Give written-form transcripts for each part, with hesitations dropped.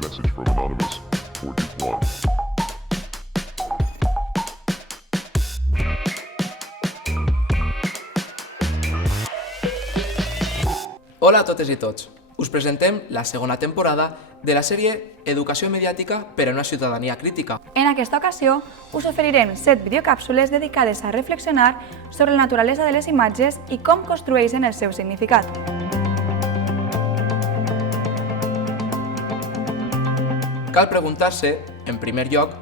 message from Anonymous 421. Hola a totes i tots. Us presentem la segona temporada de la sèrie Educació mediàtica per a una ciutadania crítica. En aquesta ocasió, us oferirem 7 videocàpsules dedicades a reflexionar sobre la naturalesa de les imatges i com construeixen el seu significat. Cal preguntar-se, en primer lloc,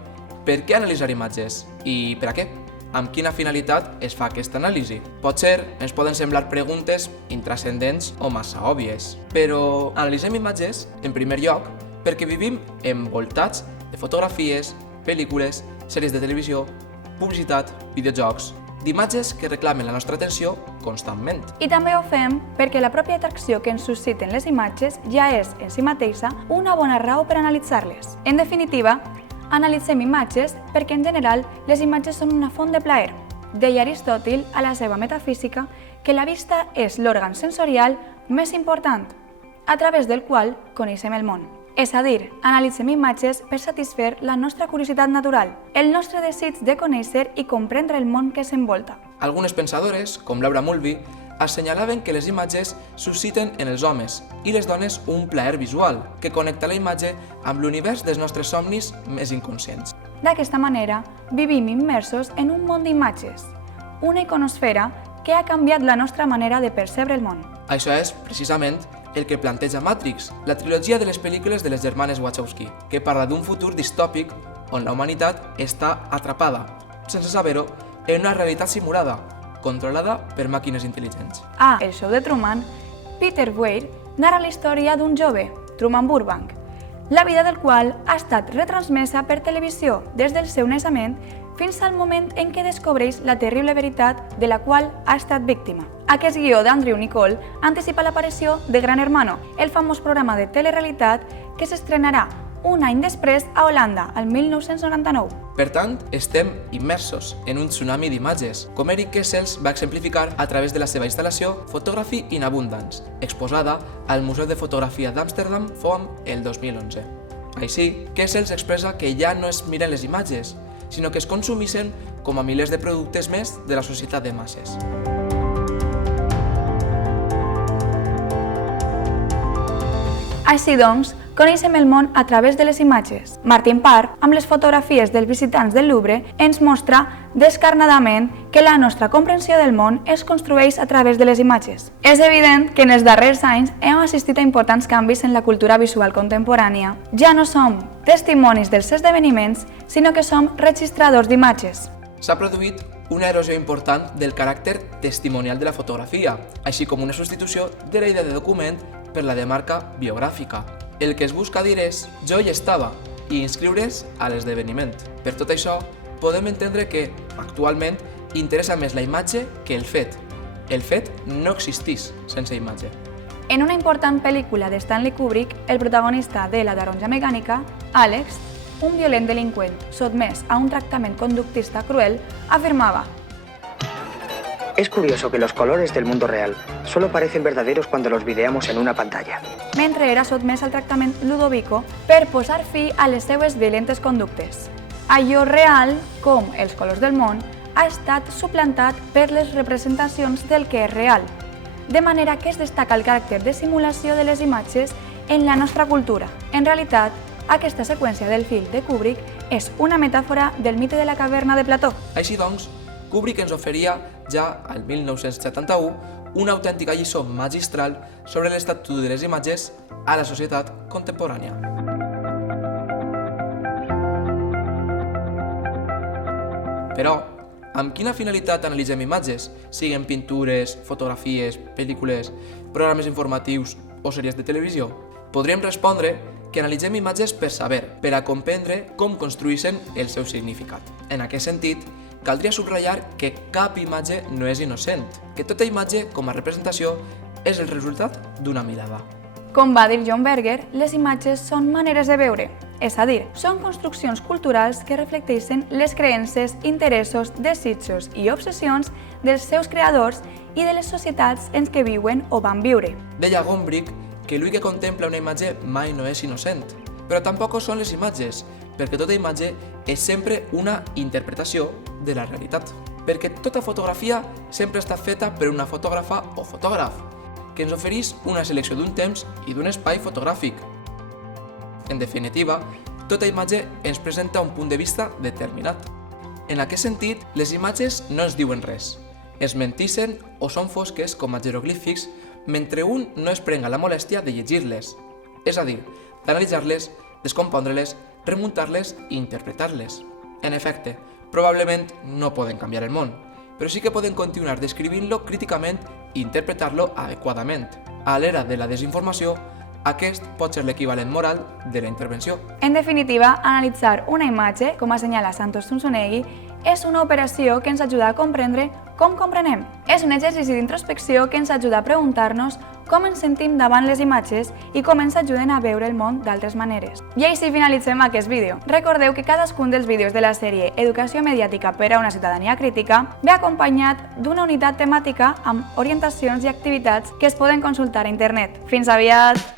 per què analitzar imatges i per a què? Amb quina finalitat es fa aquesta anàlisi? Potser ens poden semblar preguntes intrascendents o massa òbvies, però analitzem imatges, en primer lloc, perquè vivim envoltats de fotografies, pel·lícules, sèries de televisió, publicitat, videojocs, d'imatges que reclamen la nostra atenció constantment. I també ho fem perquè la pròpia atracció que ens susciten les imatges ja és, en si mateixa, una bona raó per analitzar-les. En definitiva, analitzem imatges perquè, en general, les imatges són una font de plaer. Deia Aristòtil, a la seva metafísica, que la vista és l'òrgan sensorial més important, a través del qual coneixem el món. És a dir, analitzem imatges per satisfer la nostra curiositat natural, el nostre desig de conèixer i comprendre el món que s'envolta. Algunes pensadores, com Laura Mulvey, assenyalaven que les imatges susciten en els homes i les dones un plaer visual que connecta la imatge amb l'univers dels nostres somnis més inconscients. D'aquesta manera, vivim immersos en un món d'imatges, una iconosfera que ha canviat la nostra manera de percebre el món. Això és, precisament, el que planteja Matrix, la trilogia de les pel·lícules de les germanes Wachowski, que parla d'un futur distòpic on la humanitat està atrapada, sense saber-ho, en una realitat simulada, controlada per màquines intel·ligents. A El show de Truman, Peter Weir narra la història d'un jove, Truman Burbank, la vida del qual ha estat retransmesa per televisió des del seu naixement fins al moment en què descobreix la terrible veritat de la qual ha estat víctima. Aquest guió d'Andrew Niccol anticipa l'aparició de Gran Hermano, el famós programa de telerealitat que s'estrenarà un any després a Holanda, el 1999. Per tant, estem immersos en un tsunami d'imatges, com Eric Kessels va exemplificar a través de la seva instal·lació Photography in Abundance, exposada al Museu de Fotografia d'Amsterdam FOAM el 2011. Així, Kessels expressa que ja no es miren les imatges, sinó que es consumeixen com a milers de productes més de la societat de masses. Així doncs, coneixem el món a través de les imatges. Martin Parr, amb les fotografies dels visitants del Louvre, ens mostra descarnadament que la nostra comprensió del món es construeix a través de les imatges. És evident que en els darrers anys hem assistit a importants canvis en la cultura visual contemporània. Ja no som testimonis dels esdeveniments, sinó que som registradors d'imatges. S'ha produït una erosió important del caràcter testimonial de la fotografia, així com una substitució de la idea de document per la de marca biogràfica. El que es busca dir és «jo hi estava» i inscriure's a l'esdeveniment. Per tot això, podem entendre que, actualment, interessa més la imatge que el fet. El fet no existís sense imatge. En una important pel·lícula de Stanley Kubrick, el protagonista de La taronja mecànica, Alex, un violent delinqüent sotmès a un tractament conductista cruel, afirmava: Es curioso que los colores del mundo real solo parecen verdaderos cuando los videamos en una pantalla. Mentre era sotmès al tractament Ludovico per posar fi a les seues violentes conductes. Allò real, com els colors del món, ha estat suplantat per les representacions del que és real, de manera que es destaca el caràcter de simulació de les imatges en la nostra cultura. En realitat, aquesta seqüència del film de Kubrick és una metàfora del mite de la caverna de Plató. Així doncs, Kubrick ens oferia ja al 1971 una autèntica lliçó magistral sobre l'estatut de les imatges a la societat contemporània. Però, amb quina finalitat analitzem imatges, siguin pintures, fotografies, pel·lícules, programes informatius o sèries de televisió? Podríem respondre que analitzem imatges per saber, per a comprendre com construeixen el seu significat. En aquest sentit, caldria subratllar que cap imatge no és innocent, que tota imatge, com a representació, és el resultat d'una mirada. Com va dir John Berger, les imatges són maneres de veure, és a dir, són construccions culturals que reflecteixen les creences, interessos, desitjos i obsessions dels seus creadors i de les societats en què viuen o van viure. Deia Gombrich que l'ull que contempla una imatge mai no és innocent, Però tampoc ho són les imatges, perquè tota imatge és sempre una interpretació de la realitat. Perquè tota fotografia sempre està feta per una fotògrafa o fotògraf, que ens ofereix una selecció d'un temps i d'un espai fotogràfic. En definitiva, tota imatge ens presenta un punt de vista determinat. En aquest sentit, les imatges no ens diuen res. Es mentixen o són fosques com a jeroglífics mentre un no es prenga la molèstia de llegir-les, és a dir, d'analitzar-les, descompondre-les, remuntar-les i interpretar-les. En efecte, probablement no poden canviar el món, però sí que poden continuar descrivint-lo críticament i interpretar-lo adequadament. A l'era de la desinformació, aquest pot ser l'equivalent moral de la intervenció. En definitiva, analitzar una imatge, com assenyala Santos Zunzunegui, és una operació que ens ajuda a comprendre com comprenem. És un exercici d'introspecció que ens ajuda a preguntar-nos com ens sentim davant les imatges i com ens ajuden a veure el món d'altres maneres. I així finalitzem aquest vídeo. Recordeu que cadascun dels vídeos de la sèrie Educació mediàtica per a una ciutadania crítica ve acompanyat d'una unitat temàtica amb orientacions i activitats que es poden consultar a internet. Fins aviat!